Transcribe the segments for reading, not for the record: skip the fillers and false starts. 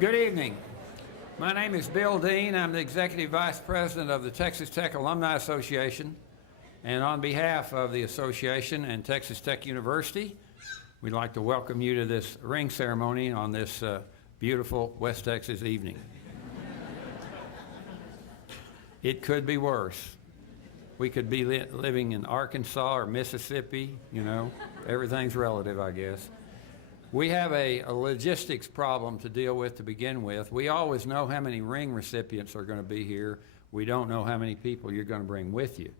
Good evening. My name is Bill Dean. I'm the Executive Vice President of the Texas Tech Alumni Association. And on behalf of the association and Texas Tech University, we'd like to welcome you to this ring ceremony on this beautiful West Texas evening. It could be worse. We could be living in Arkansas or Mississippi, you know, everything's relative, I guess. We have a logistics problem to deal with to begin with. We always know how many ring recipients are going to be here. We don't know how many people you're going to bring with you.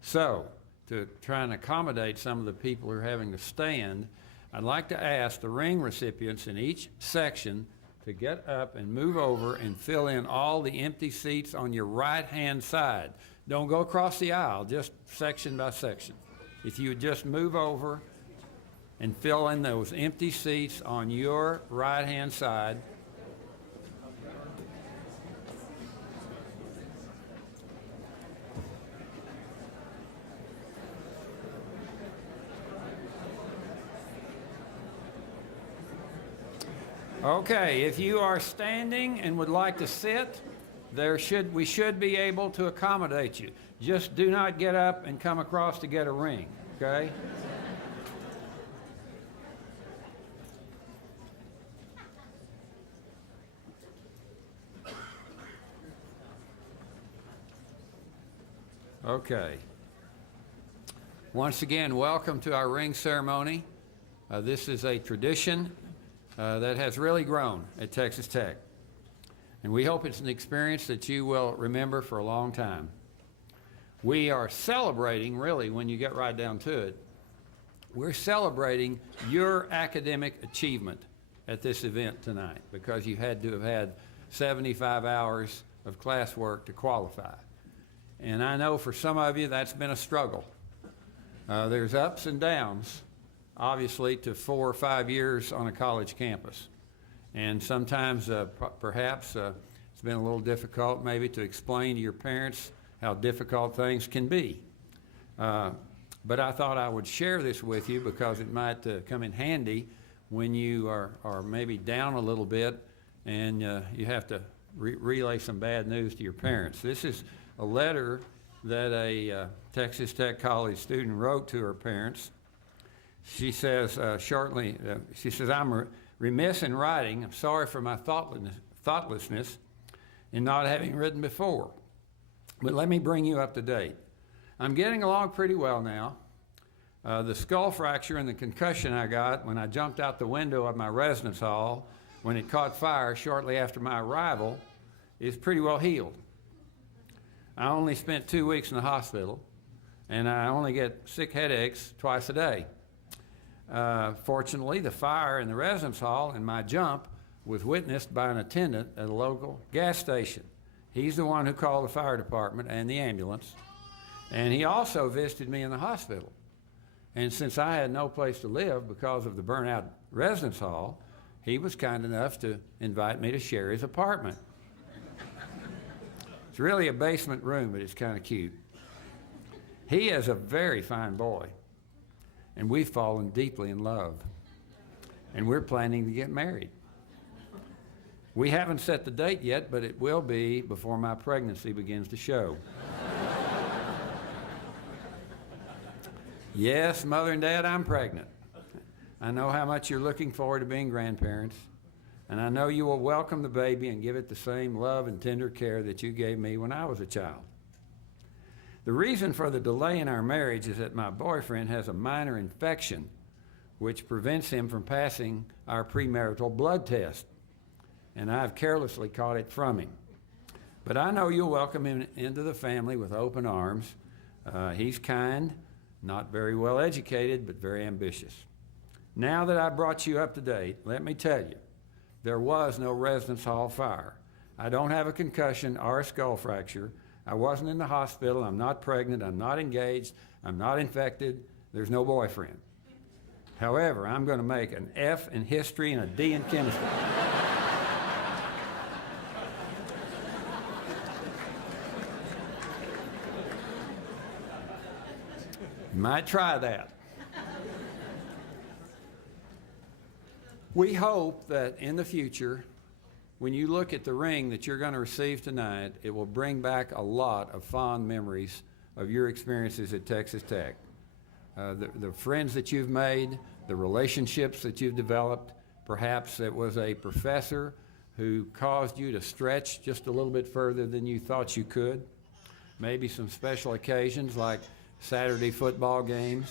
So, to try and accommodate some of the people who are having to stand, I'd like to ask the ring recipients in each section to get up and move over and fill in all the empty seats on your right-hand side. Don't go across the aisle, just section by section. If you would just move over and fill in those empty seats on your right-hand side. Okay, if you are standing and would like to sit, we should be able to accommodate you. Just do not get up and come across to get a ring, okay? Okay. Once again, welcome to our ring ceremony. This is a tradition that has really grown at Texas Tech. And we hope it's an experience that you will remember for a long time. We are celebrating, really, when you get right down to it, we're celebrating your academic achievement at this event tonight because you had to have had 75 hours of classwork to qualify. And I know for some of you that's been a struggle. There's ups and downs, obviously, to 4 or 5 years on a college campus. And sometimes perhaps it's been a little difficult maybe to explain to your parents how difficult things can be. But I thought I would share this with you because it might come in handy when you are maybe down a little bit and you have to relay some bad news to your parents. This is a letter that a Texas Tech College student wrote to her parents. She says I'm remiss in writing. I'm sorry for my thoughtlessness in not having written before. But let me bring you up to date. I'm getting along pretty well now. The skull fracture and the concussion I got when I jumped out the window of my residence hall when it caught fire shortly after my arrival is pretty well healed. I only spent 2 weeks in the hospital, and I only get sick headaches twice a day. Fortunately, the fire in the residence hall and my jump was witnessed by an attendant at a local gas station. He's the one who called the fire department and the ambulance, and he also visited me in the hospital. And since I had no place to live because of the burnout residence hall, he was kind enough to invite me to share his apartment. It's really a basement room, but it's kind of cute. He is a very fine boy, and we've fallen deeply in love, and we're planning to get married. We haven't set the date yet, but it will be before my pregnancy begins to show. Yes, Mother and Dad, I'm pregnant. I know how much you're looking forward to being grandparents. And I know you will welcome the baby and give it the same love and tender care that you gave me when I was a child. The reason for the delay in our marriage is that my boyfriend has a minor infection which prevents him from passing our premarital blood test. And I've carelessly caught it from him. But I know you'll welcome him into the family with open arms. He's kind, not very well educated, but very ambitious. Now that I brought you up to date, let me tell you, there was no residence hall fire. I don't have a concussion or a skull fracture. I wasn't in the hospital. I'm not pregnant. I'm not engaged. I'm not infected. There's no boyfriend. However, I'm going to make an F in history and a D in chemistry. You might try that. We hope that in the future when you look at the ring that you're going to receive tonight, it will bring back a lot of fond memories of your experiences at Texas Tech. The friends that you've made, the relationships that you've developed. Perhaps it was a professor who caused you to stretch just a little bit further than you thought you could. Maybe some special occasions like Saturday football games,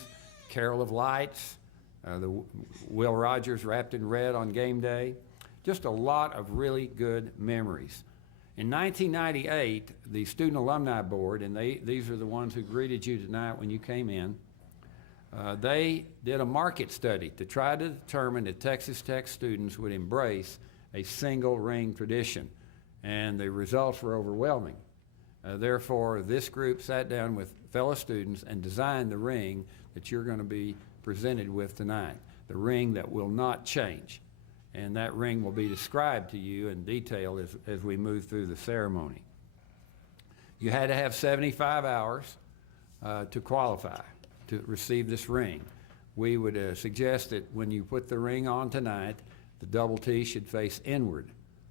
Carol of Lights, the Will Rogers wrapped in red on game day. Just a lot of really good memories. In 1998, the Student Alumni Board, and these are the ones who greeted you tonight when you came in, they did a market study to try to determine if Texas Tech students would embrace a single ring tradition, and the results were overwhelming. Therefore, this group sat down with fellow students and designed the ring that you're going to be presented with tonight, the ring that will not change. And that ring will be described to you in detail as we move through the ceremony. You had to have 75 hours to qualify to receive this ring. We would suggest that when you put the ring on tonight, the double T should face inward.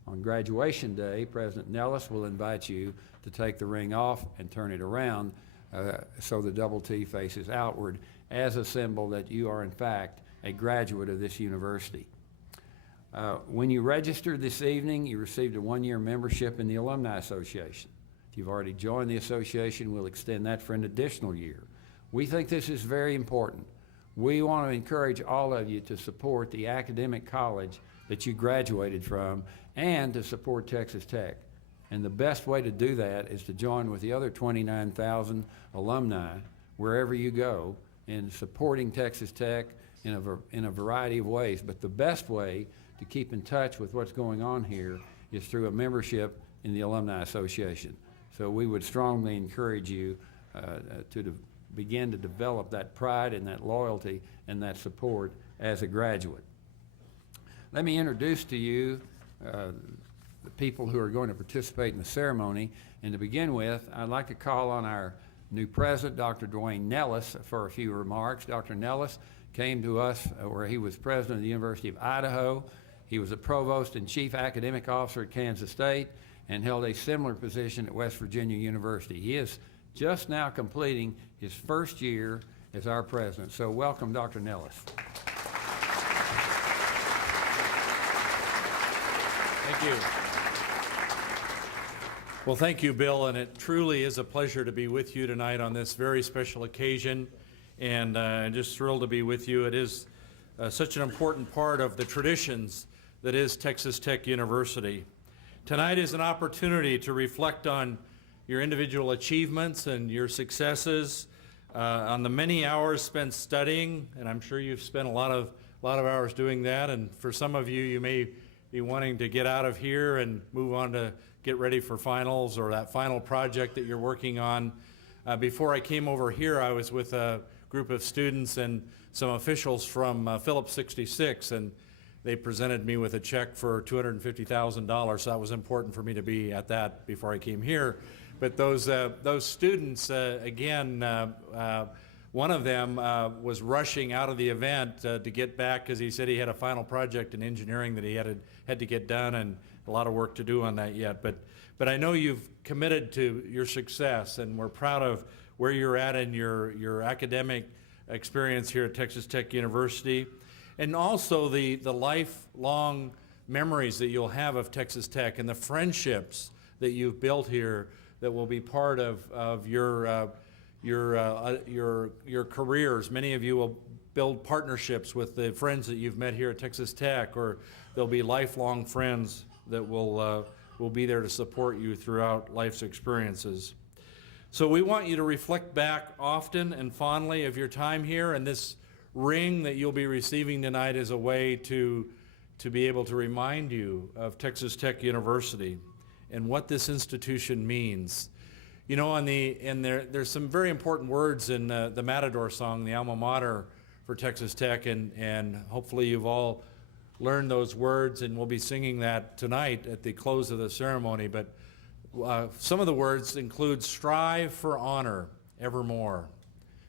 On graduation day, President Nellis will invite you to take the ring off and turn it around so the double T faces outward as a symbol that you are in fact a graduate of this university. When you registered this evening, you received a one-year membership in the Alumni Association. If you've already joined the association, we'll extend that for an additional year. We think this is very important. We want to encourage all of you to support the academic college that you graduated from and to support Texas Tech. And the best way to do that is to join with the other 29,000 alumni wherever you go in supporting Texas Tech in a variety of ways. But the best way to keep in touch with what's going on here is through a membership in the Alumni Association. So we would strongly encourage you to begin to develop that pride and that loyalty and that support as a graduate. Let me introduce to you the people who are going to participate in the ceremony. And to begin with, I'd like to call on our new president, Dr. Dwayne Nellis, for a few remarks. Dr. Nellis came to us where he was president of the University of Idaho. He was a provost and chief academic officer at Kansas State and held a similar position at West Virginia University. He is just now completing his first year as our president. So welcome, Dr. Nellis. Thank you. Well, thank you, Bill, and it truly is a pleasure to be with you tonight on this very special occasion, and I'm just thrilled to be with you. It is such an important part of the traditions that is Texas Tech University. Tonight is an opportunity to reflect on your individual achievements and your successes, on the many hours spent studying, and I'm sure you've spent a lot of hours doing that, and for some of you, you may be wanting to get out of here and move on to get ready for finals or that final project that you're working on. Before I came over here, I was with a group of students and some officials from Phillips 66, and they presented me with a check for $250,000, so that was important for me to be at that before I came here. But those students, again, one of them was rushing out of the event to get back because he said he had a final project in engineering that he had to get done, and a lot of work to do on that yet. But I know you've committed to your success, and we're proud of where you're at in your academic experience here at Texas Tech University, and also the lifelong memories that you'll have of Texas Tech and the friendships that you've built here that will be part of your careers. Many of you will build partnerships with the friends that you've met here at Texas Tech, or there'll be lifelong friends that will be there to support you throughout life's experiences. So we want you to reflect back often and fondly of your time here, and this ring that you'll be receiving tonight is a way to be able to remind you of Texas Tech University and what this institution means. You know, there's some very important words in the Matador song, the alma mater for Texas Tech, and hopefully you've all learned those words, and we'll be singing that tonight at the close of the ceremony. But some of the words include strive for honor evermore.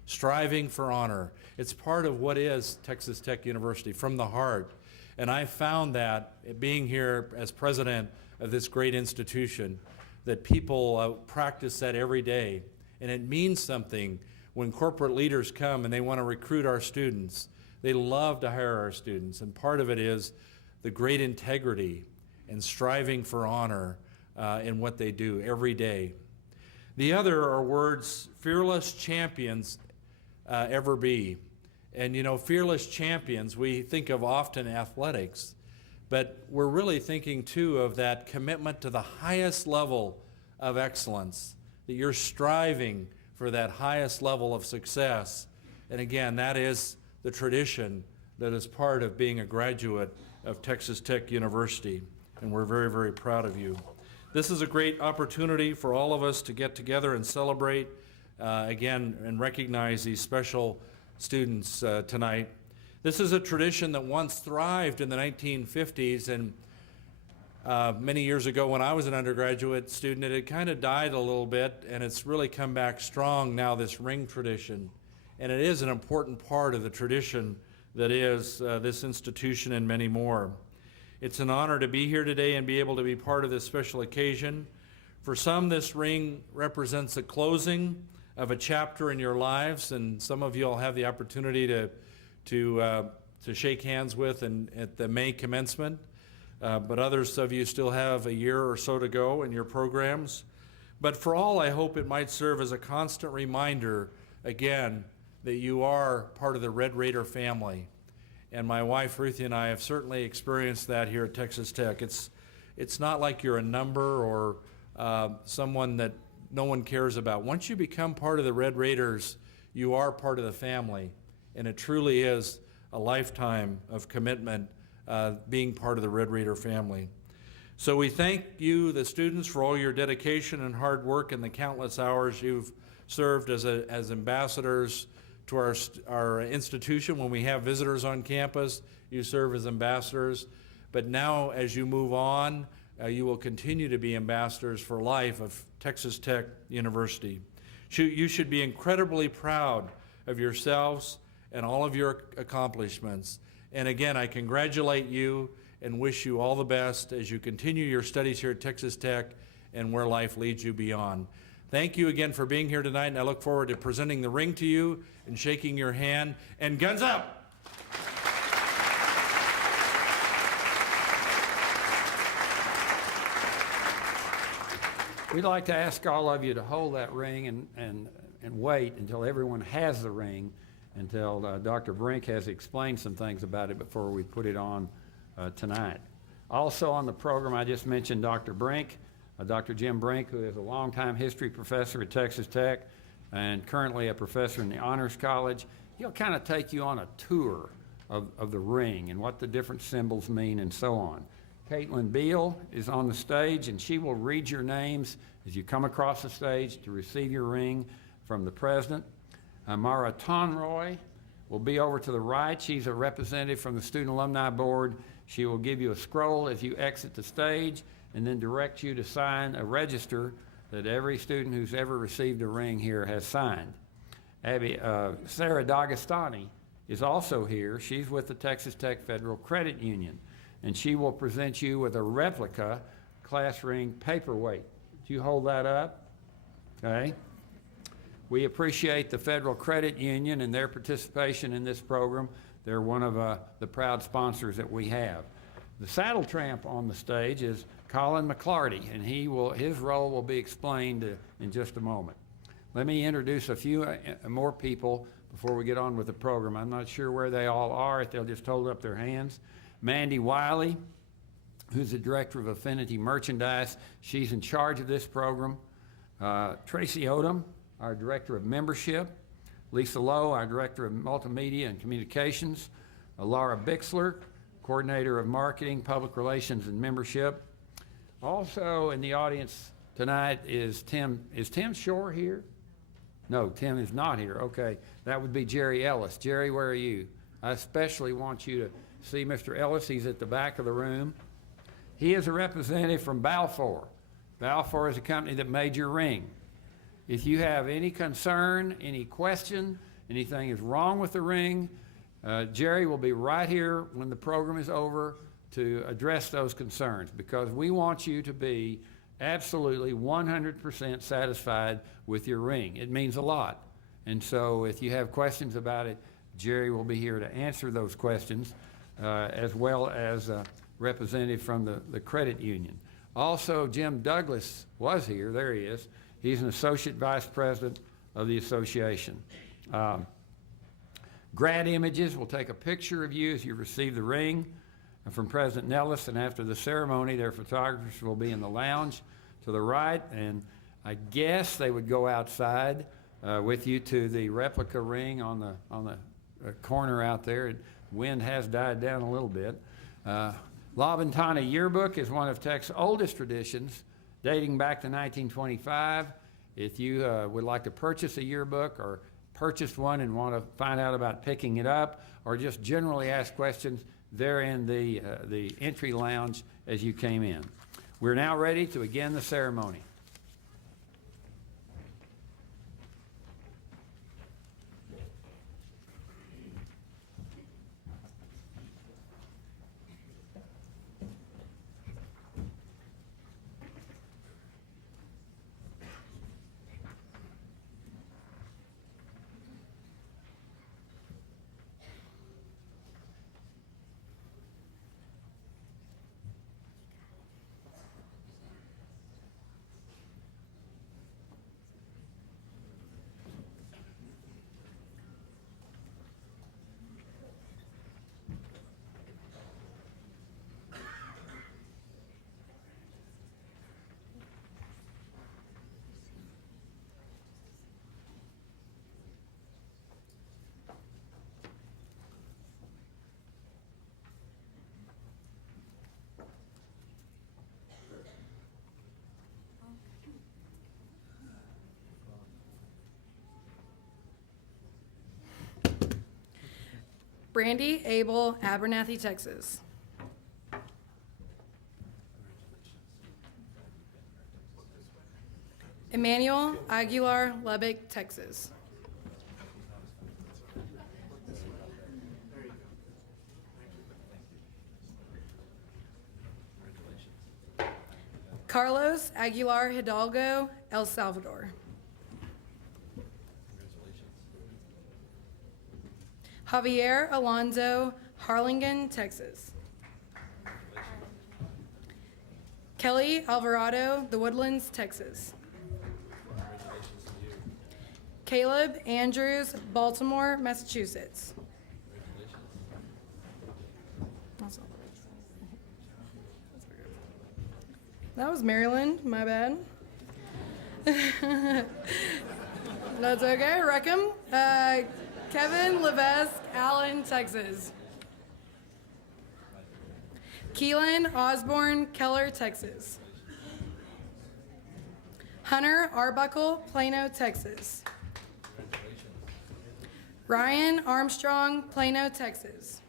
Striving for honor. It's part of what is Texas Tech University from the heart. And I found that being here as president of this great institution, that people practice that every day. And it means something when corporate leaders come and they want to recruit our students. They love to hire our students. And part of it is the great integrity and striving for honor in what they do every day. The other are words, fearless champions ever be. And you know, fearless champions, we think of often athletics, but we're really thinking too of that commitment to the highest level of excellence, that you're striving for that highest level of success. And again, that is the tradition that is part of being a graduate of Texas Tech University, and we're very, very proud of you. This is a great opportunity for all of us to get together and celebrate again and recognize these special students tonight. This is a tradition that once thrived in the 1950s, and many years ago when I was an undergraduate student, it had kind of died a little bit, and it's really come back strong now, this ring tradition. And it is an important part of the tradition that is this institution and many more. It's an honor to be here today and be able to be part of this special occasion. For some, this ring represents the closing of a chapter in your lives, and some of you will have the opportunity to shake hands with at the May commencement. But others of you still have a year or so to go in your programs. But for all, I hope it might serve as a constant reminder, again, that you are part of the Red Raider family. And my wife, Ruthie, and I have certainly experienced that here at Texas Tech. It's not like you're a number or someone that no one cares about. Once you become part of the Red Raiders, you are part of the family. And it truly is a lifetime of commitment being part of the Red Raider family. So we thank you, the students, for all your dedication and hard work and the countless hours you've served as ambassadors to our institution. When we have visitors on campus, you serve as ambassadors. But now, as you move on, you will continue to be ambassadors for life of Texas Tech University. You should be incredibly proud of yourselves and all of your accomplishments. And again, I congratulate you and wish you all the best as you continue your studies here at Texas Tech and where life leads you beyond. Thank you again for being here tonight, and I look forward to presenting the ring to you and shaking your hand. And guns up! We'd like to ask all of you to hold that ring and wait until everyone has the ring, until Dr. Brink has explained some things about it before we put it on tonight. Also on the program, I just mentioned Dr. Brink, Dr. Jim Brink, who is a longtime history professor at Texas Tech and currently a professor in the Honors College. He'll kind of take you on a tour of the ring and what the different symbols mean and so on. Caitlin Beal is on the stage, and she will read your names as you come across the stage to receive your ring from the president. Mara Tonroy will be over to the right. She's a representative from the Student Alumni Board. She will give you a scroll as you exit the stage and then direct you to sign a register that every student who's ever received a ring here has signed. Sarah D'Agostani is also here. She's with the Texas Tech Federal Credit Union, and she will present you with a replica class ring paperweight. Do you hold that up? Okay. We appreciate the Federal Credit Union and their participation in this program. They're one of the proud sponsors that we have. The saddle tramp on the stage is Colin McClarty, and his role will be explained in just a moment. Let me introduce a few more people before we get on with the program. I'm not sure where they all are, if they'll just hold up their hands. Mandy Wiley, who's the Director of Affinity Merchandise. She's in charge of this program. Tracy Odom, our Director of Membership. Lisa Lowe, our Director of Multimedia and Communications. Laura Bixler, Coordinator of Marketing, Public Relations, and Membership. Also in the audience tonight is Tim. Is Tim Shore here? No, Tim is not here. Okay, that would be Jerry Ellis. Jerry, where are you? I especially want you to see Mr. Ellis. He's at the back of the room. He is a representative from Balfour. Balfour is a company that made your ring. If you have any concern, any question, anything is wrong with the ring, Jerry will be right here when the program is over to address those concerns, because we want you to be absolutely 100% satisfied with your ring. It means a lot. And so if you have questions about it, Jerry will be here to answer those questions, as well as a representative from the credit union. Also, Jim Douglas was here. There he is. He's an associate vice president of the association. Grad Images will take a picture of you as you receive the ring from President Nellis, and after the ceremony, their photographers will be in the lounge to the right, and I guess they would go outside with you to the replica ring on the corner out there. Wind has died down a little bit. La Ventana Yearbook is one of Tech's oldest traditions, dating back to 1925. If you would like to purchase a yearbook or purchased one and want to find out about picking it up, or just generally ask questions, they're in the entry lounge as you came in. We're now ready to begin the ceremony. Brandy Abel, Abernathy, Texas. Emmanuel Aguilar, Lubbock, Texas. Carlos Aguilar Hidalgo, El Salvador. Javier Alonso, Harlingen, Texas. Kelly Alvarado, The Woodlands, Texas. Caleb Andrews, Baltimore, Massachusetts. That was Maryland, my bad. That's okay, Reckham. Kevin Levesque, Allen, Texas. Keelan Osborne, Keller, Texas. Hunter Arbuckle, Plano, Texas. Ryan Armstrong, Plano, Texas.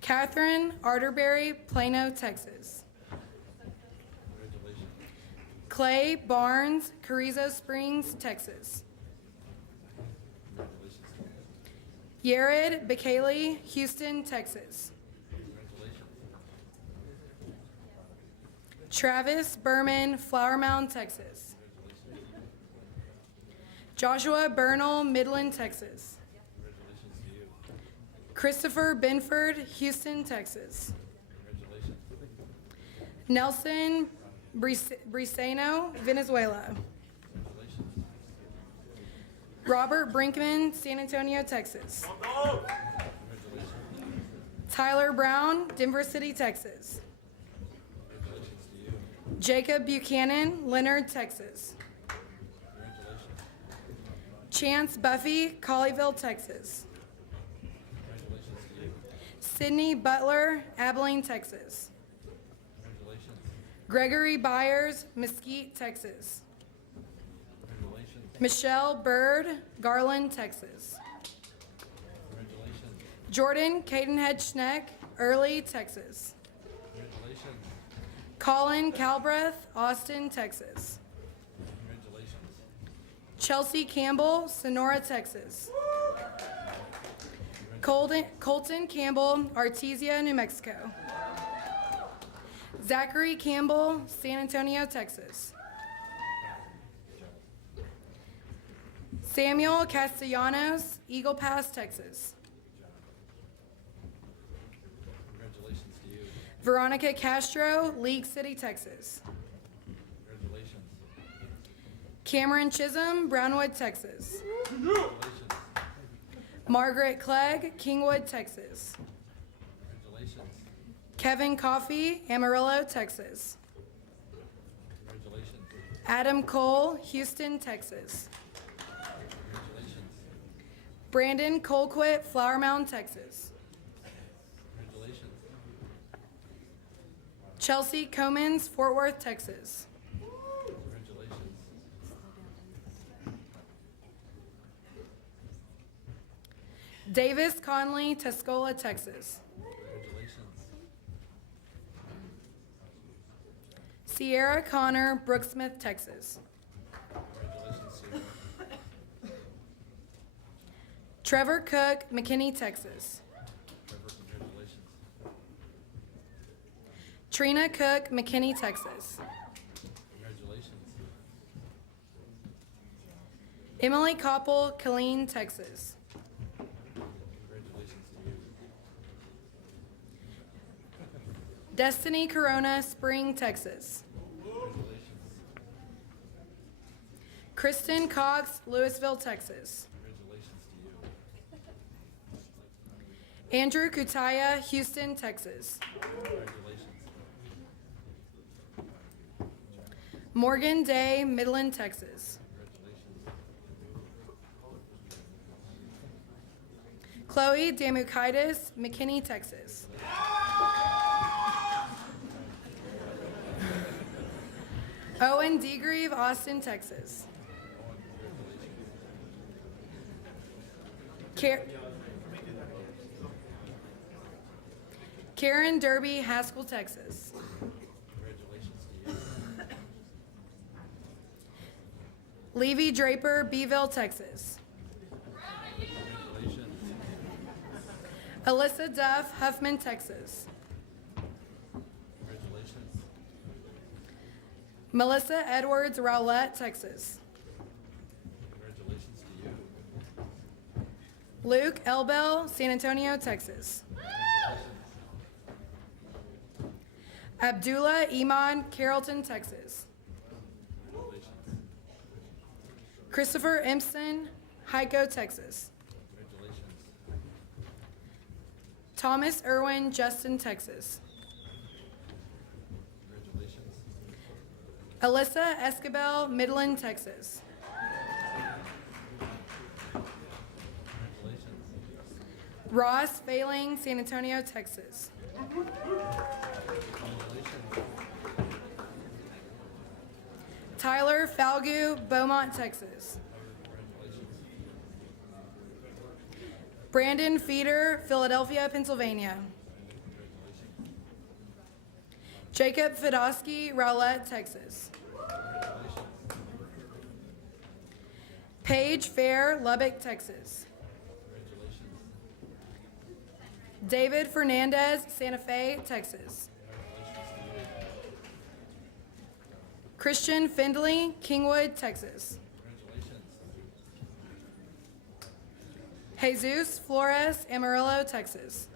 Catherine Arterberry, Plano, Texas. Clay Barnes, Carrizo Springs, Texas. Yared Bacaley, Houston, Texas. Travis Berman, Flower Mound, Texas. Joshua Bernal, Midland, Texas. Christopher Binford, Houston, Texas. Nelson Briseno, Venezuela. Robert Brinkman, San Antonio, Texas. Tyler Brown, Denver City, Texas. Jacob Buchanan, Leonard, Texas. Chance Buffy, Colleyville, Texas. Sydney Butler, Abilene, Texas. Gregory Byers, Mesquite, Texas. Michelle Bird, Garland, Texas. Jordan Cadenhead Schneck, Early, Texas. Colin Calbreth, Austin, Texas. Chelsea Campbell, Sonora, Texas. Colton Campbell, Artesia, New Mexico. Zachary Campbell, San Antonio, Texas. Samuel Castellanos, Eagle Pass, Texas. Congratulations to you. Veronica Castro, League City, Texas. Congratulations. Cameron Chisholm, Brownwood, Texas. Congratulations. Margaret Clegg, Kingwood, Texas. Congratulations. Kevin Coffey, Amarillo, Texas. Congratulations. Adam Cole, Houston, Texas. Congratulations. Brandon Colquitt, Flower Mound, Texas. Congratulations. Chelsea Comans, Fort Worth, Texas. Congratulations. Davis Conley, Tuscola, Texas. Congratulations. Sierra Connor, Brooksmith, Texas. Congratulations, Sierra. Trevor Cook, McKinney, Texas. Trevor, congratulations. Trina Cook, McKinney, Texas. Congratulations. Emily Koppel, Killeen, Texas. Congratulations to you. Destiny Corona, Spring, Texas. Congratulations. Kristen Cox, Louisville, Texas. Congratulations to you. Andrew Kutaya, Houston, Texas. Congratulations. Morgan Day, Midland, Texas. Chloe Damukaitis, McKinney, Texas. Owen Degrieve, Austin, Texas. Karen Derby, Haskell, Texas. Congratulations to you. Levy Draper, Beeville, Texas. Congratulations. Alyssa Duff, Huffman, Texas. Congratulations. Melissa Edwards, Rowlett, Texas. Congratulations to you. Luke Elbell, San Antonio, Texas. Abdullah Iman, Carrollton, Texas. Congratulations. Christopher Empson, Hyco, Texas. Congratulations. Thomas Irwin, Justin, Texas. Congratulations. Alyssa Escabel, Midland, Texas. Congratulations. Ross Failing, San Antonio, Texas. Tyler Falgu, Beaumont, Texas. Brandon Feeder, Philadelphia, Pennsylvania. Jacob Fedosky, Rowlett, Texas. Paige Fair, Lubbock, Texas. David Fernandez, Santa Fe, Texas. Christian Findley, Kingwood, Texas. Jesus Flores, Amarillo, Texas.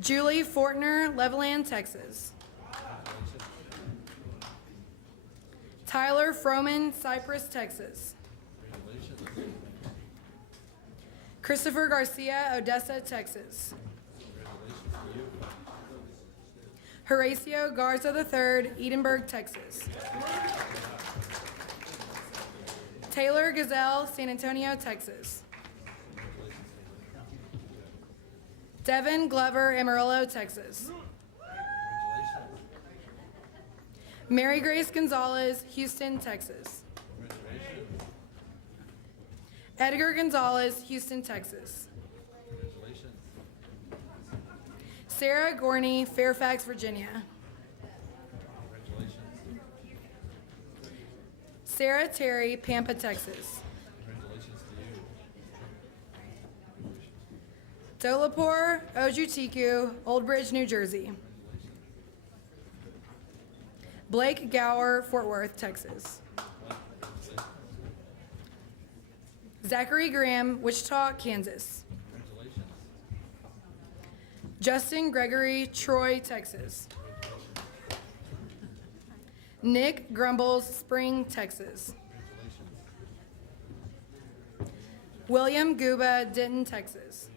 Julie Fortner, Levelland, Texas. Tyler Froman, Cypress, Texas. Christopher Garcia, Odessa, Texas. Horacio Garza III, Edinburgh, Texas. Taylor Gazelle, San Antonio, Texas. Devin Glover, Amarillo, Texas. Mary Grace Gonzalez, Houston, Texas. Edgar Gonzalez, Houston, Texas. Sarah Gorney, Fairfax, Virginia. Sarah Terry, Pampa, Texas. Dolapur Ojutiku, Old Bridge, New Jersey. Blake Gower, Fort Worth, Texas. Zachary Graham, Wichita, Kansas. Justin Gregory, Troy, Texas. Nick Grumbles, Spring, Texas. William Guba, Denton, Texas.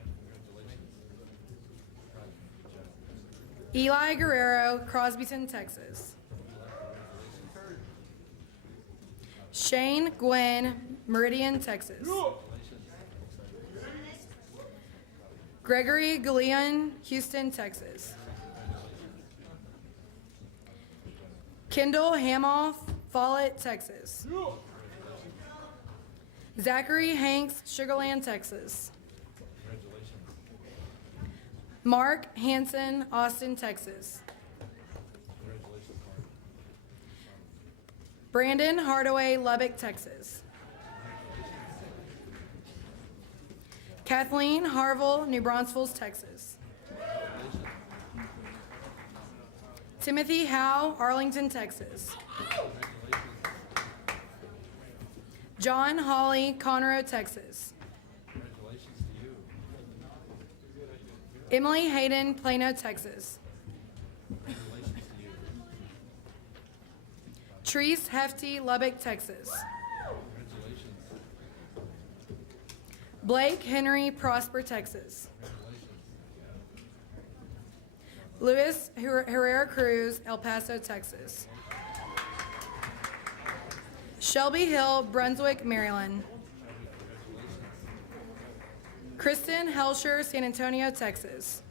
Eli Guerrero, Crosbyton, Texas. Shane Gwynn, Meridian, Texas. Gregory Galeon, Houston, Texas. Kendall Hamoff, Follett, Texas. Zachary Hanks, Sugarland, Texas. Mark Hansen, Austin, Texas. Brandon Hardaway, Lubbock, Texas. Kathleen Harville, New Braunfels, Texas. Timothy Howe, Arlington, Texas. John Hawley, Conroe, Texas. Emily Hayden, Plano, Texas. Treese Hefty, Lubbock, Texas. Blake Henry, Prosper, Texas. Luis Herrera Cruz, El Paso, Texas. Shelby Hill, Brunswick, Maryland. Kristen Helsher, San Antonio, Texas.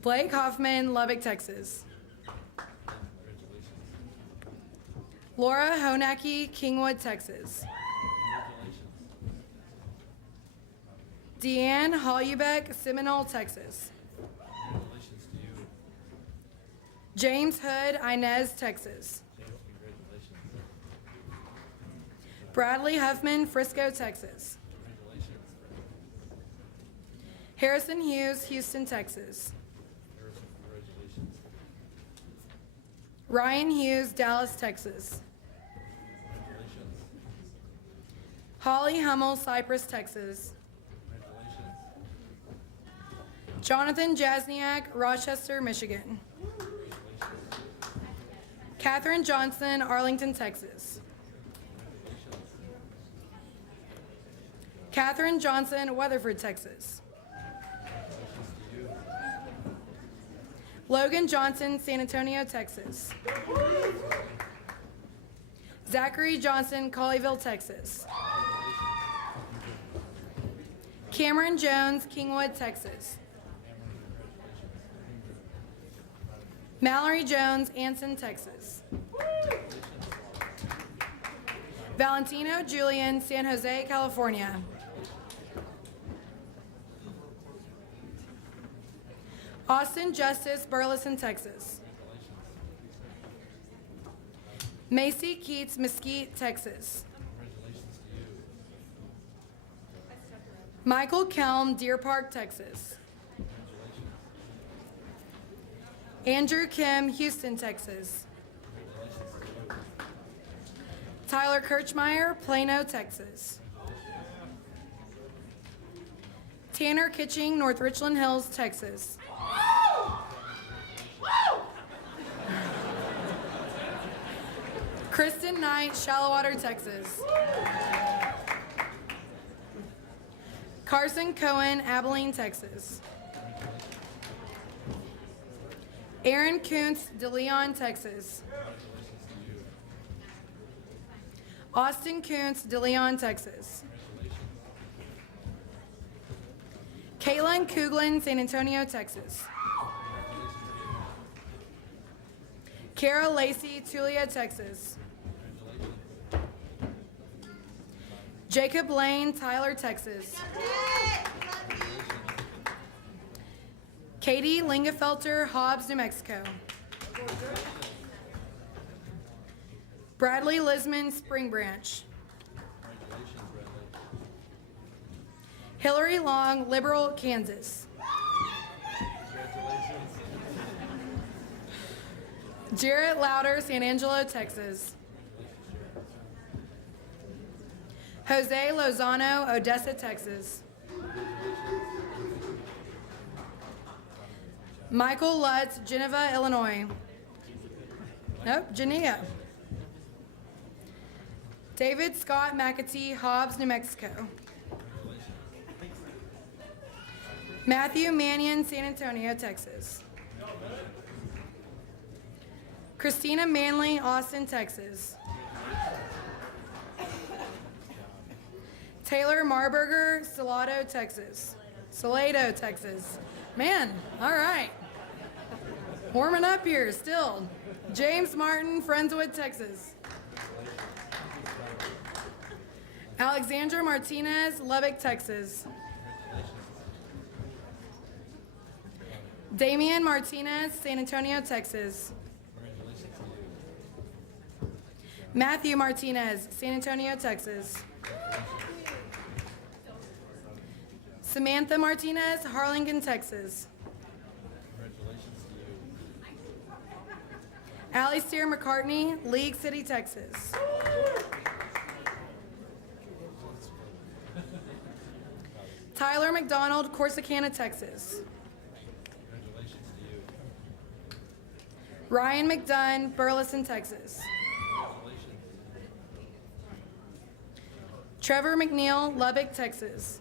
Blake Hoffman, Lubbock, Texas. Laura Honacki, Kingwood, Texas. Deanne Hollubeck, Seminole, Texas. James Hood, Inez, Texas. Bradley Huffman, Frisco, Texas. Harrison Hughes, Houston, Texas. Ryan Hughes, Dallas, Texas. Holly Hummel, Cypress, Texas. Jonathan Jasniak, Rochester, Michigan. Catherine Johnson, Arlington, Texas. Catherine Johnson, Weatherford, Texas. Logan Johnson, San Antonio, Texas. Zachary Johnson, Colleyville, Texas. Cameron Jones, Kingwood, Texas. Mallory Jones, Anson, Texas. Valentino Julian, San Jose, California. Austin Justice, Burleson, Texas. Macy Keats, Mesquite, Texas. Michael Kelm, Deer Park, Texas. Andrew Kim, Houston, Texas. Tyler Kirchmeyer, Plano, Texas. Tanner Kitching, North Richland Hills, Texas. Kristen Knight, Shallowater, Texas. Carson Cohen, Abilene, Texas. Aaron Kuntz, De Leon, Texas. Austin Kuntz, De Leon, Texas. Caitlin Kuglin, San Antonio, Texas. Kara Lacey, Tulia, Texas. Jacob Lane, Tyler, Texas. Katie Lingefelter, Hobbs, New Mexico. Bradley Lisman, Spring Branch. Hillary Long, Liberal, Kansas. Jarrett Louder, San Angelo, Texas. Jose Lozano, Odessa, Texas. Michael Lutz, Geneva, Illinois. Nope, Geneva. David Scott McAtee, Hobbs, New Mexico. Matthew Mannion, San Antonio, Texas. Christina Manley, Austin, Texas. Taylor Marburger, Salado, Texas. Man, all right. Warming up here still. James Martin, Friendswood, Texas. Alexandra Martinez, Lubbock, Texas. Damian Martinez, San Antonio, Texas. Matthew Martinez, San Antonio, Texas. Samantha Martinez, Harlingen, Texas. Alistair McCartney, League City, Texas. Tyler McDonald, Corsicana, Texas. Ryan McDunn, Burleson, Texas. Trevor McNeil, Lubbock, Texas.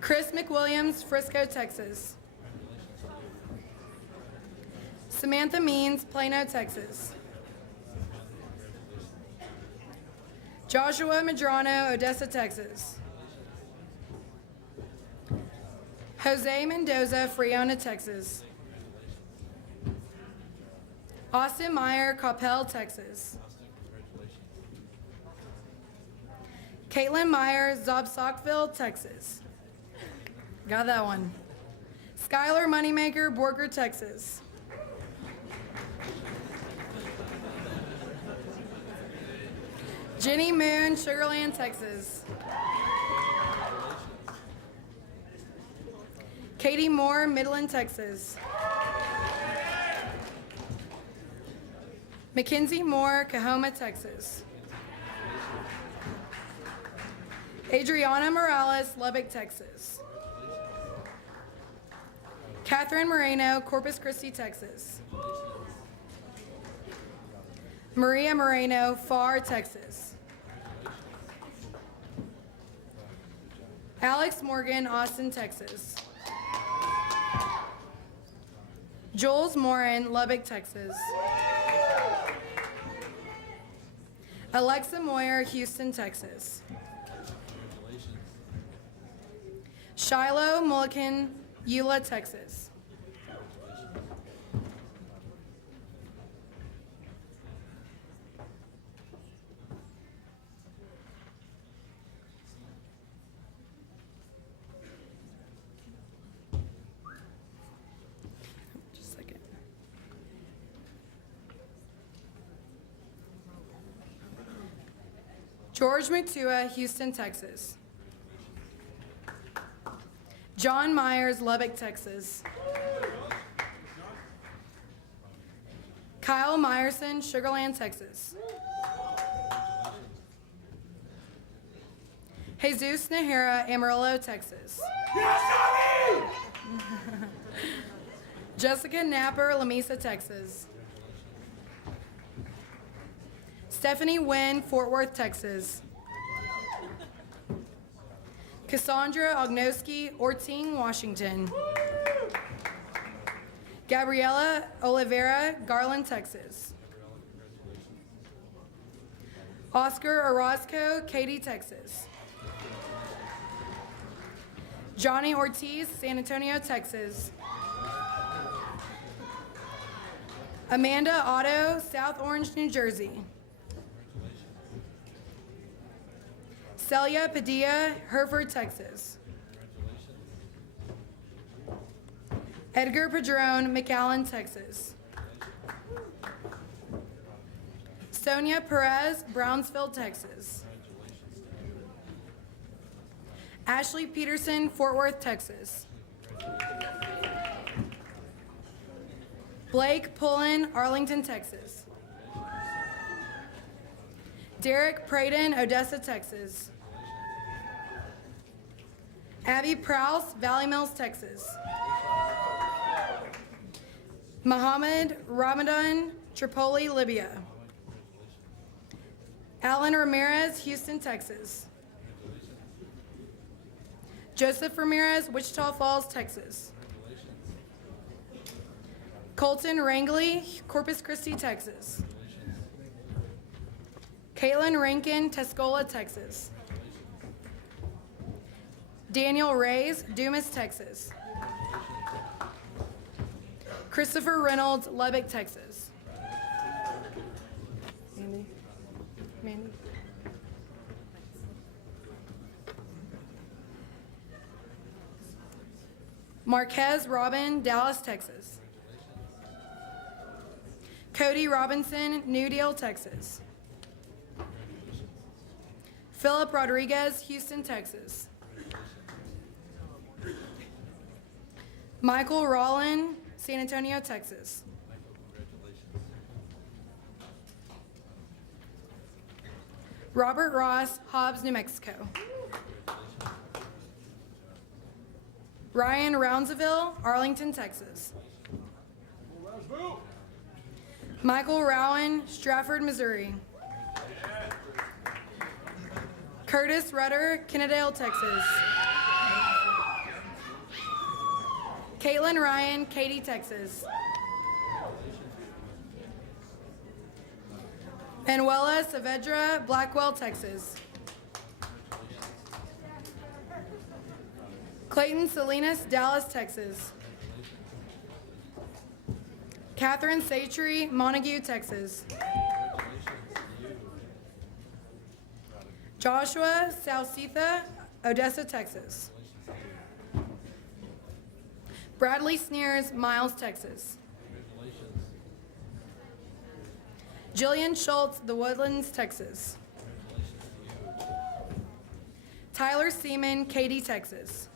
Chris McWilliams, Frisco, Texas. Samantha Means, Plano, Texas. Joshua Medrano, Odessa, Texas. Jose Mendoza, Friona, Texas. Austin Meyer, Coppell, Texas. Caitlin Meyer, Zobsockville, Texas. Got that one. Skylar Moneymaker, Borger, Texas. Jenny Moon, Sugarland, Texas. Katie Moore, Midland, Texas. Mackenzie Moore, Cahoma, Texas. Adriana Morales, Lubbock, Texas. Catherine Moreno, Corpus Christi, Texas. Maria Moreno, Pharr, Texas. Alex Morgan, Austin, Texas. Jules Morin, Lubbock, Texas. Alexa Moyer, Houston, Texas. Shiloh Mullican, Eula, Texas. Just a second. George McTua, Houston, Texas. John Myers, Lubbock, Texas. Kyle Meyerson, Sugarland, Texas. Jesus Nahara, Amarillo, Texas. Jessica Napper, Lamesa, Texas. Stephanie Wynn, Fort Worth, Texas. Cassandra Ognoski, Orting, Washington. Gabriela Oliveira, Garland, Texas. Oscar Orozco, Katy, Texas. Johnny Ortiz, San Antonio, Texas. Amanda Otto, South Orange, New Jersey. Celia Padilla, Hereford, Texas. Edgar Padron, McAllen, Texas. Sonia Perez, Brownsville, Texas. Ashley Peterson, Fort Worth, Texas. Blake Pullen, Arlington, Texas. Derek Praden, Odessa, Texas. Abby Prowse, Valley Mills, Texas. Mohammed Ramadan, Tripoli, Libya. Alan Ramirez, Houston, Texas. Joseph Ramirez, Wichita Falls, Texas. Colton Rangley, Corpus Christi, Texas. Caitlin Rankin, Tuscola, Texas. Daniel Reyes, Dumas, Texas. Christopher Reynolds, Lubbock, Texas. Mandy. Marquez Robin, Dallas, Texas. Cody Robinson, New Deal, Texas. Philip Rodriguez, Houston, Texas. Michael Rollin, San Antonio, Texas. Robert Ross, Hobbs, New Mexico. Ryan Roundsville, Arlington, Texas. Michael Rowan, Stratford, Missouri. Curtis Rudder, Kennedale, Texas. Caitlin Ryan, Katy, Texas. Manuela Saavedra, Blackwell, Texas. Clayton Salinas, Dallas, Texas. Catherine Satry, Montague, Texas. Joshua Salsitha, Odessa, Texas. Bradley Sneers, Miles, Texas. Jillian Schultz, The Woodlands, Texas. Tyler Seaman, Katy, Texas.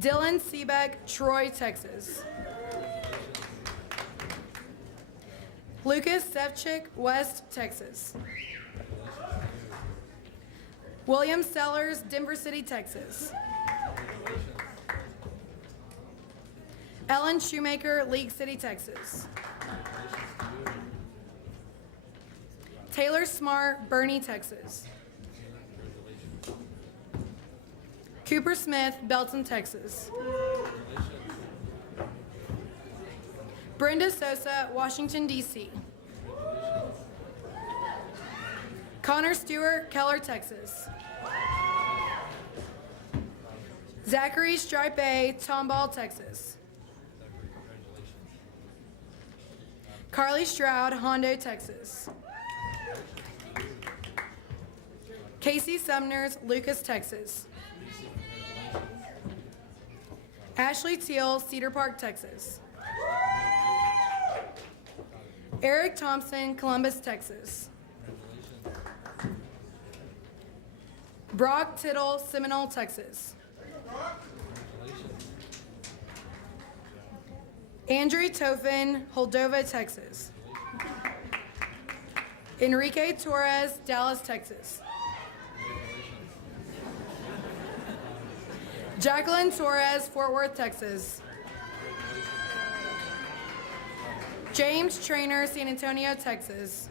Dylan Seebeck, Troy, Texas. Lucas Sevchik, West, Texas. William Sellers, Denver City, Texas. Ellen Shoemaker, League City, Texas. Taylor Smart, Bernie, Texas. Cooper Smith, Belton, Texas. Brenda Sosa, Washington, D.C. Connor Stewart, Keller, Texas. Zachary Stripe A, Tomball, Texas. Carly Stroud, Hondo, Texas. Casey Sumners, Lucas, Texas. Ashley Teal, Cedar Park, Texas. Eric Thompson, Columbus, Texas. Brock Tittle, Seminole, Texas. Andrew Tofin, Moldova, Texas. Enrique Torres, Dallas, Texas. Jacqueline Torres, Fort Worth, Texas. James Trainer, San Antonio, Texas.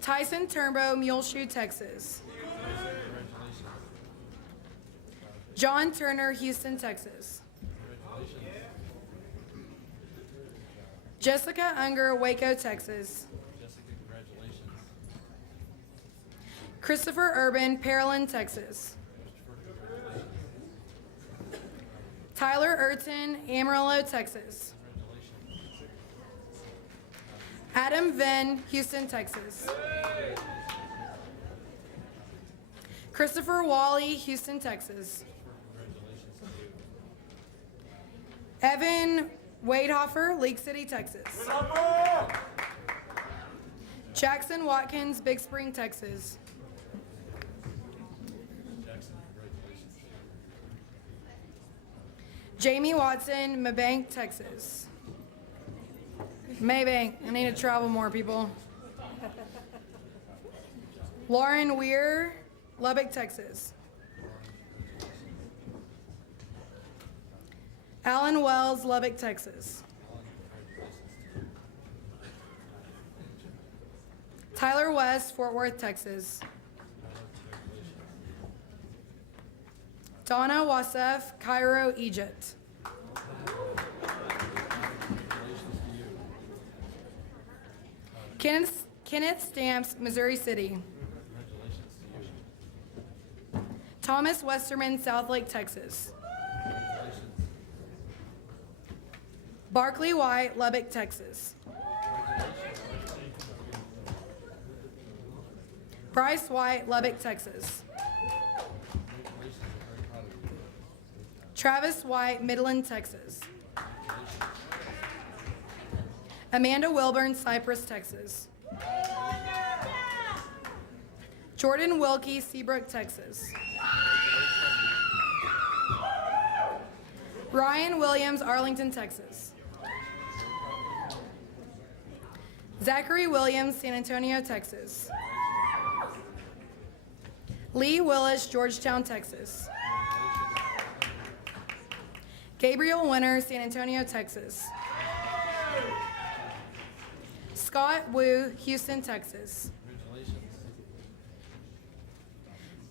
Tyson Turnbow, Muleshoe, Texas. John Turner, Houston, Texas. Jessica Unger, Waco, Texas. Christopher Urban, Pearland, Texas. Tyler Urton, Amarillo, Texas. Adam Venn, Houston, Texas. Christopher Wally, Houston, Texas. Evan Wadehofer, League City, Texas. Jackson Watkins, Big Spring, Texas. Jamie Watson, Mabank, Texas. Maybank, I need to travel more, people. Lauren Weir, Lubbock, Texas. Alan Wells, Lubbock, Texas. Tyler West, Fort Worth, Texas. Donna Wasef, Cairo, Egypt. Kenneth Stamps, Missouri City. Thomas Westerman, Southlake, Texas. Barkley White, Lubbock, Texas. Bryce White, Lubbock, Texas. Travis White, Midland, Texas. Amanda Wilburn, Cypress, Texas. Jordan Wilkie, Seabrook, Texas. Ryan Williams, Arlington, Texas. Zachary Williams, San Antonio, Texas. Lee Willis, Georgetown, Texas. Gabriel Winter, San Antonio, Texas. Scott Wu, Houston, Texas.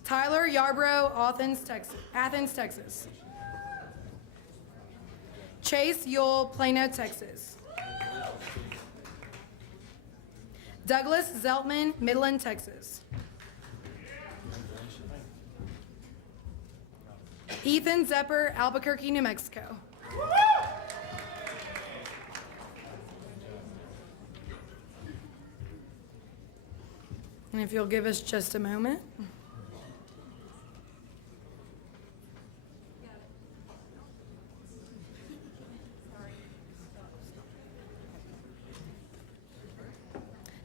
Tyler Yarbrough, Athens, Texas. Chase Yule, Plano, Texas. Douglas Zeltman, Midland, Texas. Ethan Zepper, Albuquerque, New Mexico. And if you'll give us just a moment.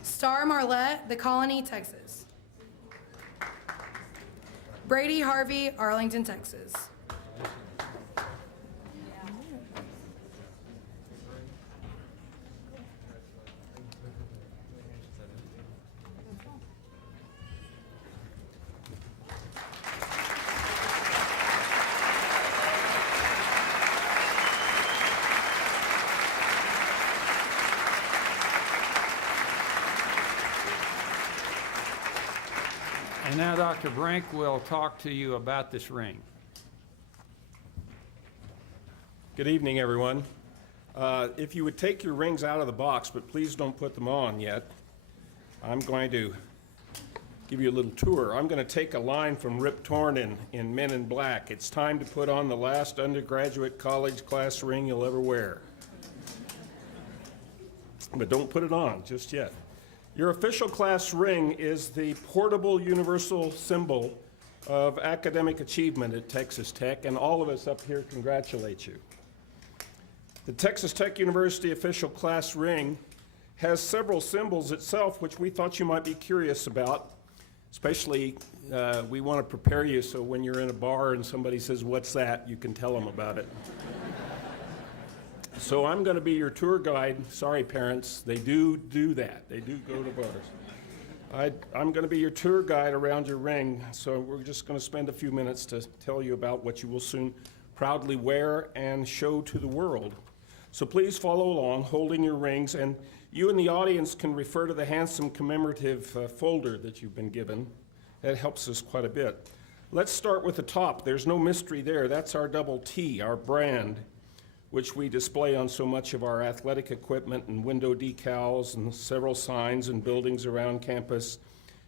Star Marlette, The Colony, Texas. Brady Harvey, Arlington, Texas. And now Dr. Brink will talk to you about this ring. Good evening, everyone. If you would take your rings out of the box, but please don't put them on yet, I'm going to give you a little tour. I'm going to take a line from Rip Torn in Men in Black. It's time to put on the last undergraduate college class ring you'll ever wear. But don't put it on just yet. Your official class ring is the portable universal symbol of academic achievement at Texas Tech, and all of us up here congratulate you. The Texas Tech University official class ring has several symbols itself which we thought you might be curious about. Especially, we want to prepare you so when you're in a bar and somebody says, "What's that?" you can tell them about it. So I'm going to be your tour guide. Sorry, parents, they do that. They do go to bars. I'm going to be your tour guide around your ring, so we're just going to spend a few minutes to tell you about what you will soon proudly wear and show to the world. So please follow along, holding your rings, and you in the audience can refer to the handsome commemorative folder that you've been given. That helps us quite a bit. Let's start with the top. There's no mystery there. That's our double T, our brand, which we display on so much of our athletic equipment and window decals and several signs and buildings around campus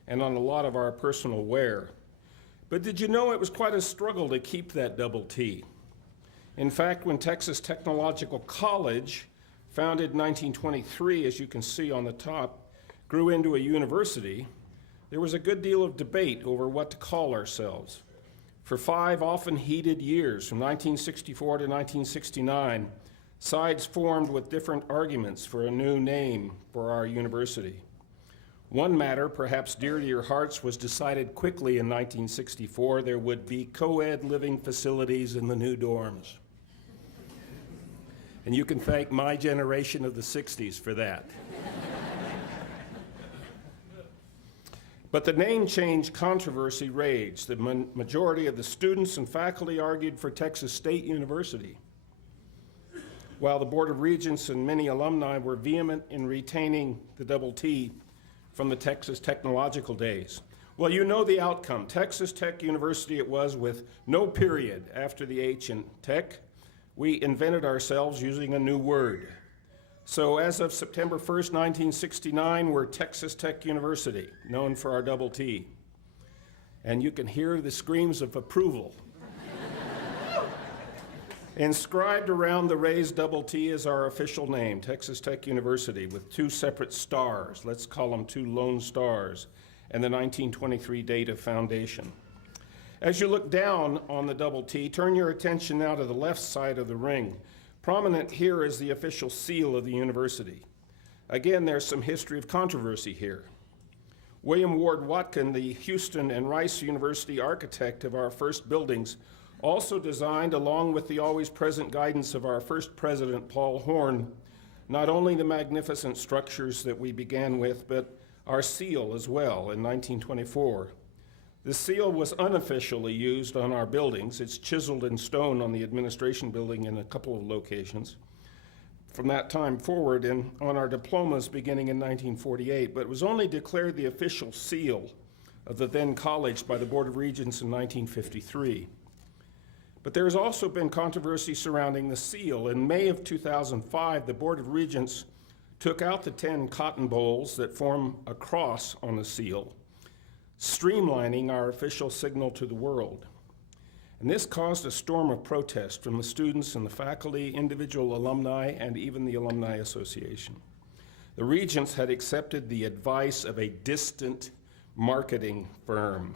and on a lot of our personal wear. But did you know it was quite a struggle to keep that double T? In fact, when Texas Technological College, founded in 1923, as you can see on the top, grew into a university, there was a good deal of debate over what to call ourselves. For 5 often heated years, from 1964 to 1969, sides formed with different arguments for a new name for our university. One matter, perhaps dear to your hearts, was decided quickly in 1964. There would be co-ed living facilities in the new dorms. And you can thank my generation of the 60s for that. But the name change controversy raged. The majority of the students and faculty argued for Texas State University, while the Board of Regents and many alumni were vehement in retaining the double T from the Texas technological days. Well, you know the outcome. Texas Tech University it was, with no period after the H in tech. We invented ourselves using a new word. So as of September 1st, 1969, we're Texas Tech University, known for our double T. And you can hear the screams of approval. Inscribed around the raised double T is our official name, Texas Tech University, with two separate stars. Let's call them two lone stars, and the 1923 date of foundation. As you look down on the double T, turn your attention now to the left side of the ring. Prominent here is the official seal of the university. Again, there's some history of controversy here. William Ward Watkin, the Houston and Rice University architect of our first buildings, also designed, along with the always present guidance of our first president, Paul Horn, not only the magnificent structures that we began with, but our seal as well in 1924. The seal was unofficially used on our buildings. It's chiseled in stone on the administration building in a couple of locations from that time forward, and on our diplomas beginning in 1948, but it was only declared the official seal of the then college by the Board of Regents in 1953. But there has also been controversy surrounding the seal. In May of 2005, the Board of Regents took out the 10 cotton bowls that form a cross on the seal, streamlining our official signal to the world. And this caused a storm of protest from the students and the faculty, individual alumni, and even the Alumni Association. The Regents had accepted the advice of a distant marketing firm,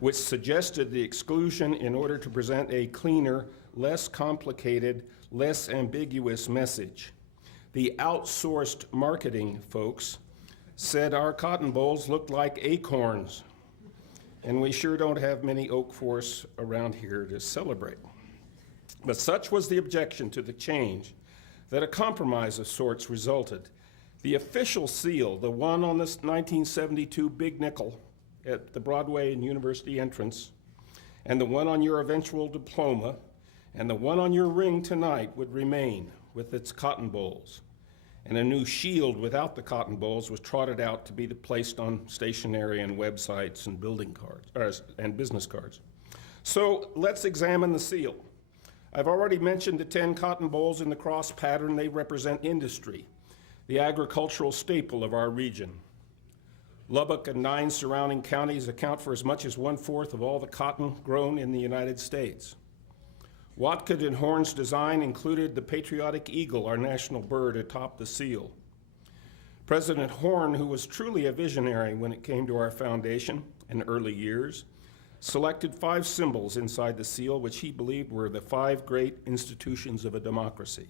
which suggested the exclusion in order to present a cleaner, less complicated, less ambiguous message. The outsourced marketing folks said our cotton bowls looked like acorns, and we sure don't have many oak forests around here to celebrate. But such was the objection to the change that a compromise of sorts resulted. The official seal, the one on this 1972 big nickel at the Broadway and University entrance, and the one on your eventual diploma, and the one on your ring tonight would remain with its cotton bowls. And a new shield without the cotton bowls was trotted out to be placed on stationery and websites and and business cards. So let's examine the seal. I've already mentioned the 10 cotton bowls in the cross pattern. They represent industry, the agricultural staple of our region. Lubbock and 9 surrounding counties account for as much as 1/4 of all the cotton grown in the United States. Watkin and Horn's design included the patriotic eagle, our national bird, atop the seal. President Horn, who was truly a visionary when it came to our foundation in early years, selected 5 symbols inside the seal, which he believed were the 5 great institutions of a democracy.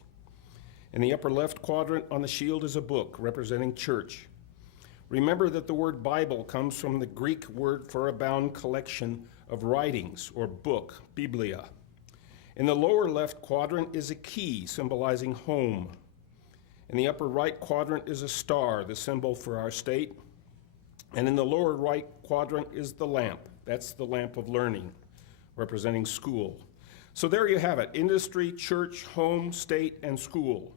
In the upper left quadrant on the shield is a book representing church. Remember that the word Bible comes from the Greek word for a bound collection of writings or book, biblia. In the lower left quadrant is a key symbolizing home. In the upper right quadrant is a star, the symbol for our state. And in the lower right quadrant is the lamp. That's the lamp of learning, representing school. So there you have it, industry, church, home, state, and school.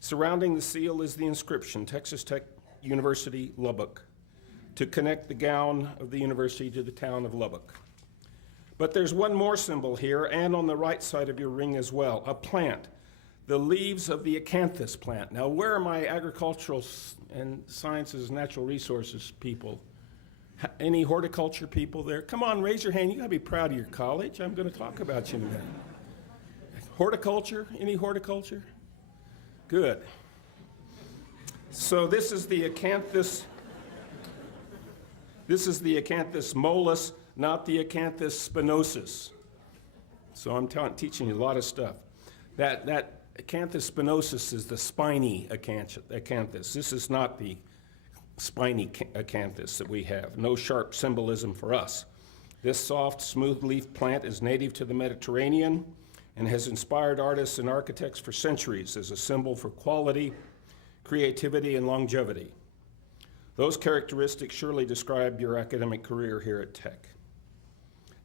Surrounding the seal is the inscription, Texas Tech University, Lubbock, to connect the gown of the university to the town of Lubbock. But there's one more symbol here, and on the right side of your ring as well, a plant, the leaves of the acanthus plant. Now, where are my agricultural and sciences, natural resources people? Any horticulture people there? Come on, raise your hand. You gotta be proud of your college. I'm gonna talk about you in a minute. Horticulture, any horticulture? Good. So this is the acanthus. This is the acanthus mollis, not the acanthus spinosus. So I'm teaching you a lot of stuff. That acanthus spinosus is the spiny acanthus. This is not the spiny acanthus that we have. No sharp symbolism for us. This soft, smooth leaf plant is native to the Mediterranean, and has inspired artists and architects for centuries as a symbol for quality, creativity, and longevity. Those characteristics surely describe your academic career here at Tech.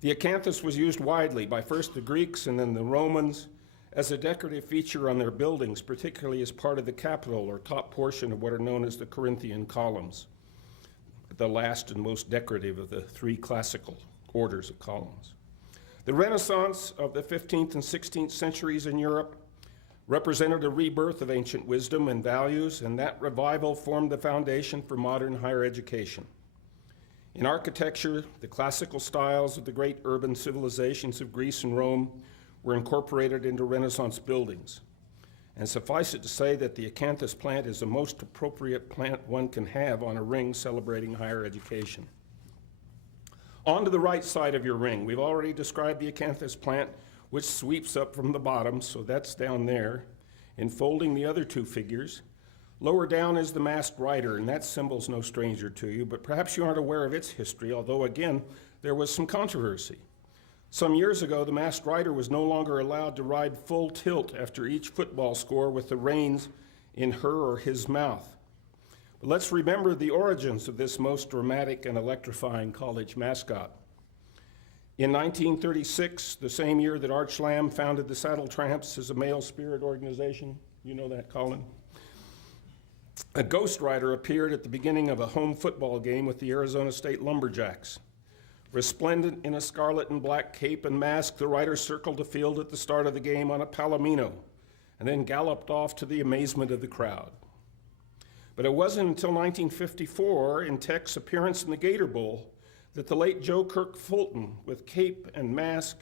The acanthus was used widely by first the Greeks and then the Romans as a decorative feature on their buildings, particularly as part of the capital or top portion of what are known as the Corinthian columns, the last and most decorative of the three classical orders of columns. The Renaissance of the 15th and 16th centuries in Europe represented a rebirth of ancient wisdom and values, and that revival formed the foundation for modern higher education. In architecture, the classical styles of the great urban civilizations of Greece and Rome were incorporated into Renaissance buildings. And suffice it to say that the acanthus plant is the most appropriate plant one can have on a ring celebrating higher education. On to the right side of your ring, we've already described the acanthus plant, which sweeps up from the bottom, so that's down there, enfolding the other two figures. Lower down is the masked rider, and that symbol's no stranger to you, but perhaps you aren't aware of its history, although again, there was some controversy. Some years ago, the masked rider was no longer allowed to ride full tilt after each football score with the reins in her or his mouth. But let's remember the origins of this most dramatic and electrifying college mascot. In 1936, the same year that Arch Lamb founded the Saddle Tramps as a male spirit organization, you know that, Colin? A ghost rider appeared at the beginning of a home football game with the Arizona State Lumberjacks. Resplendent in a scarlet and black cape and mask, the rider circled the field at the start of the game on a palomino and then galloped off to the amazement of the crowd. But it wasn't until 1954, in Tech's appearance in the Gator Bowl, that the late Joe Kirk Fulton, with cape and mask,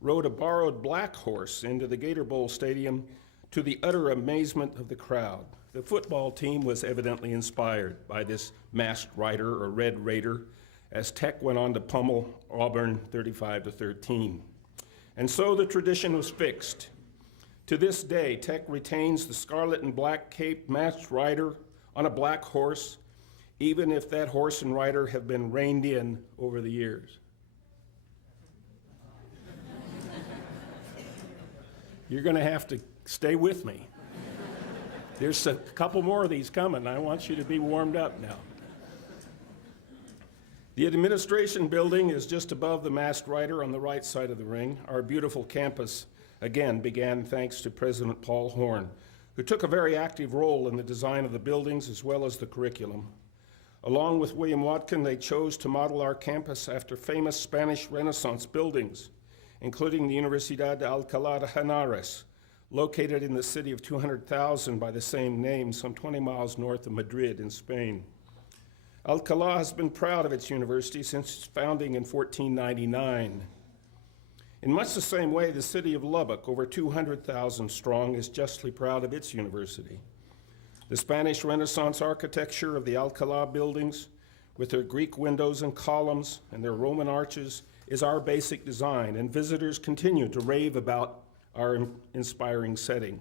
rode a borrowed black horse into the Gator Bowl stadium to the utter amazement of the crowd. The football team was evidently inspired by this masked rider or Red Raider as Tech went on to pummel Auburn 35-13. And so the tradition was fixed. To this day, Tech retains the scarlet and black cape masked rider on a black horse, even if that horse and rider have been reined in over the years. You're going to have to stay with me. There's a couple more of these coming. I want you to be warmed up now. The administration building is just above the masked rider on the right side of the ring. Our beautiful campus, again, began thanks to President Paul Horn, who took a very active role in the design of the buildings as well as the curriculum. Along with William Watkin, they chose to model our campus after famous Spanish Renaissance buildings, including the Universidad de Alcalá de Henares, located in the city of 200,000 by the same name, some 20 miles north of Madrid in Spain. Alcalá has been proud of its university since its founding in 1499. In much the same way, the city of Lubbock, over 200,000 strong, is justly proud of its university. The Spanish Renaissance architecture of the Alcalá buildings, with their Greek windows and columns and their Roman arches, is our basic design, and visitors continue to rave about our inspiring setting.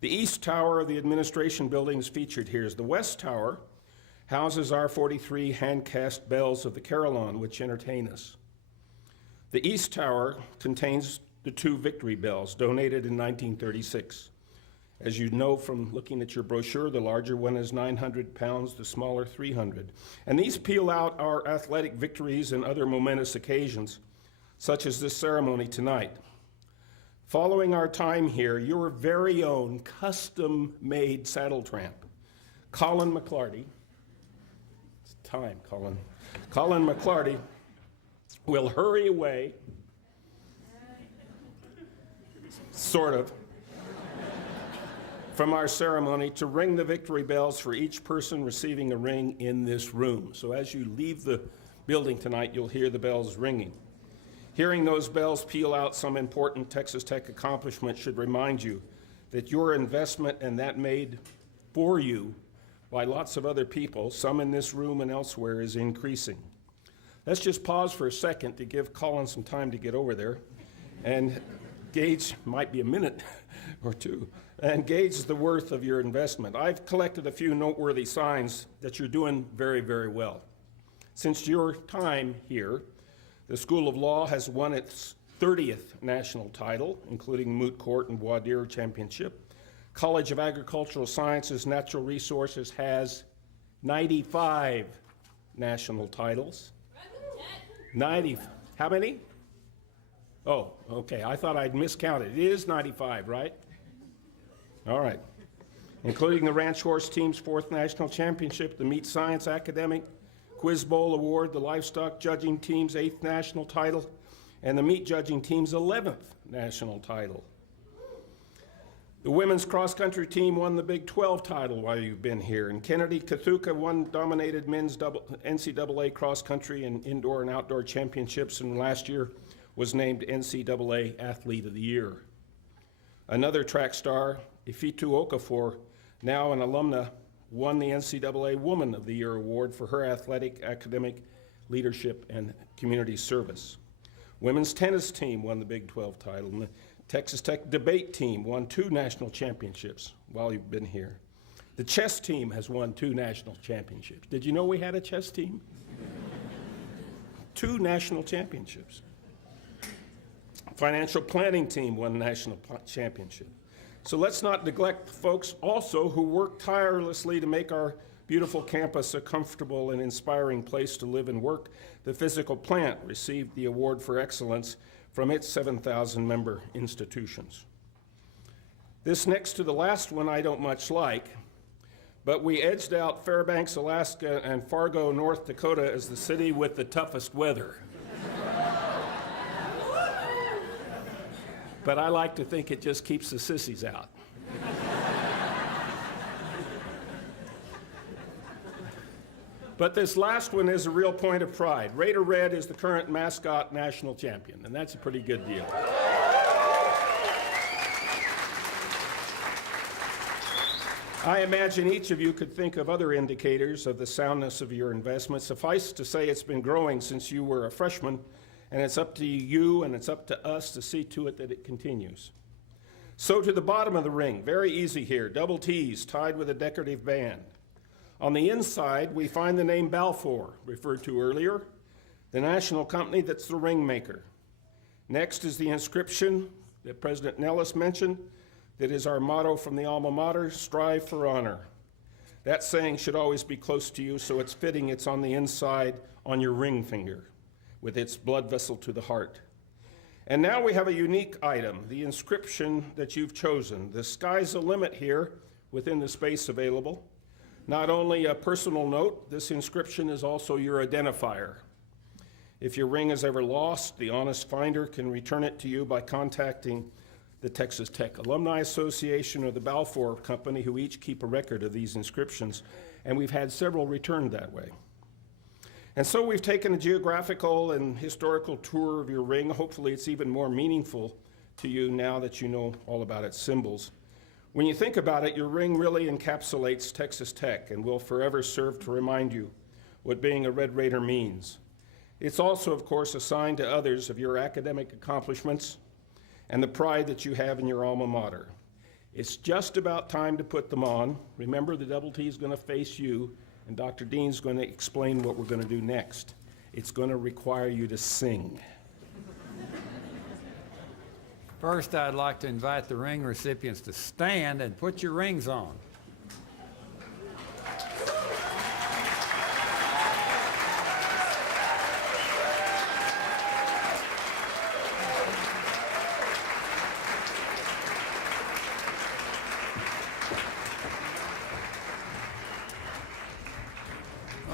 The east tower of the administration building is featured here. The west tower houses our 43 hand-cast bells of the carillon, which entertain us. The east tower contains the two victory bells, donated in 1936. As you know from looking at your brochure, the larger one is 900 pounds, the smaller 300. And these peel out our athletic victories and other momentous occasions, such as this ceremony tonight. Following our time here, your very own custom-made saddle tramp, Colin McClarty, it's time, Colin. Colin McClarty will hurry away, sort of, from our ceremony to ring the victory bells for each person receiving a ring in this room. So as you leave the building tonight, you'll hear the bells ringing. Hearing those bells peal out some important Texas Tech accomplishment should remind you that your investment and that made for you by lots of other people, some in this room and elsewhere, is increasing. Let's just pause for a second to give Colin some time to get over there and gauge, might be a minute or two, and gauge the worth of your investment. I've collected a few noteworthy signs that you're doing very, very well. Since your time here, the School of Law has won its 30th national title, including Moot Court and Voir dire championship. College of Agricultural Sciences, Natural Resources has 95 national titles. 90, how many? Oh, okay, I thought I'd miscounted. It is 95, right? All right. Including the Ranch Horse Team's 4th National Championship, the Meat Science Academic Quiz Bowl Award, the Livestock Judging Team's 8th national title, and the Meat Judging Team's 11th national title. The women's cross-country team won the Big 12 title while you've been here, and Kennedy Kathuka dominated men's NCAA cross-country and indoor and outdoor championships, and last year was named NCAA Athlete of the Year. Another track star, Ifitu Okafor, now an alumna, won the NCAA Woman of the Year award for her athletic, academic, leadership, and community service. Women's tennis team won the Big 12 title, and the Texas Tech debate team won 2 national championships while you've been here. The chess team has won 2 national championships. Did you know we had a chess team? 2 national championships. Financial planning team won a national championship. So let's not neglect the folks also who work tirelessly to make our beautiful campus a comfortable and inspiring place to live and work. The physical plant received the award for excellence from its 7,000 member institutions. This next to the last one I don't much like, but we edged out Fairbanks, Alaska, and Fargo, North Dakota as the city with the toughest weather. But I like to think it just keeps the sissies out. But this last one is a real point of pride. Raider Red is the current mascot national champion, and that's a pretty good deal. I imagine each of you could think of other indicators of the soundness of your investment. Suffice to say it's been growing since you were a freshman, and it's up to you and it's up to us to see to it that it continues. So to the bottom of the ring, very easy here, double T's tied with a decorative band. On the inside, we find the name Balfour, referred to earlier, the national company that's the ring maker. Next is the inscription that President Nellis mentioned, that is our motto from the alma mater, strive for honor. That saying should always be close to you, so it's fitting it's on the inside on your ring finger, with its blood vessel to the heart. And now we have a unique item, the inscription that you've chosen. The sky's the limit here within the space available. Not only a personal note, this inscription is also your identifier. If your ring is ever lost, the honest finder can return it to you by contacting the Texas Tech Alumni Association or the Balfour Company, who each keep a record of these inscriptions, and we've had several returned that way. And so we've taken a geographical and historical tour of your ring. Hopefully it's even more meaningful to you now that you know all about its symbols. When you think about it, your ring really encapsulates Texas Tech and will forever serve to remind you what being a Red Raider means. It's also, of course, a sign to others of your academic accomplishments and the pride that you have in your alma mater. It's just about time to put them on. Remember, the double T is going to face you, and Dr. Dean's going to explain what we're going to do next. It's going to require you to sing. First, I'd like to invite the ring recipients to stand and put your rings on.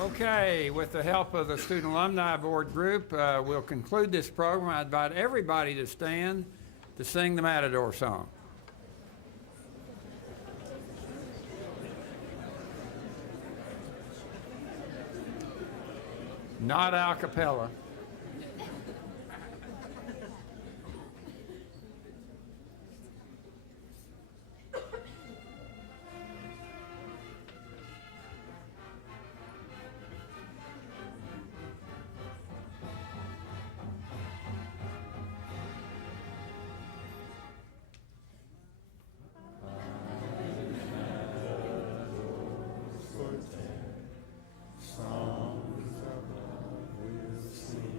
Okay, with the help of the Student Alumni Board group, we'll conclude this program. I invite everybody to stand to sing the Matador song. Not a cappella. Songs of love we'll sing.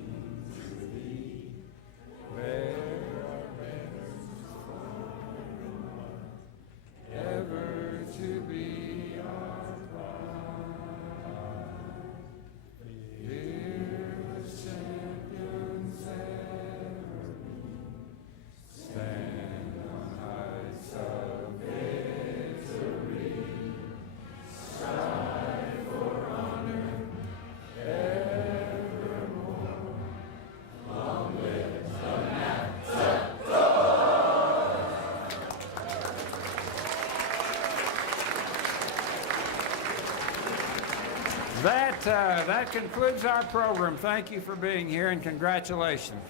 That concludes our program. Thank you for being here, and congratulations.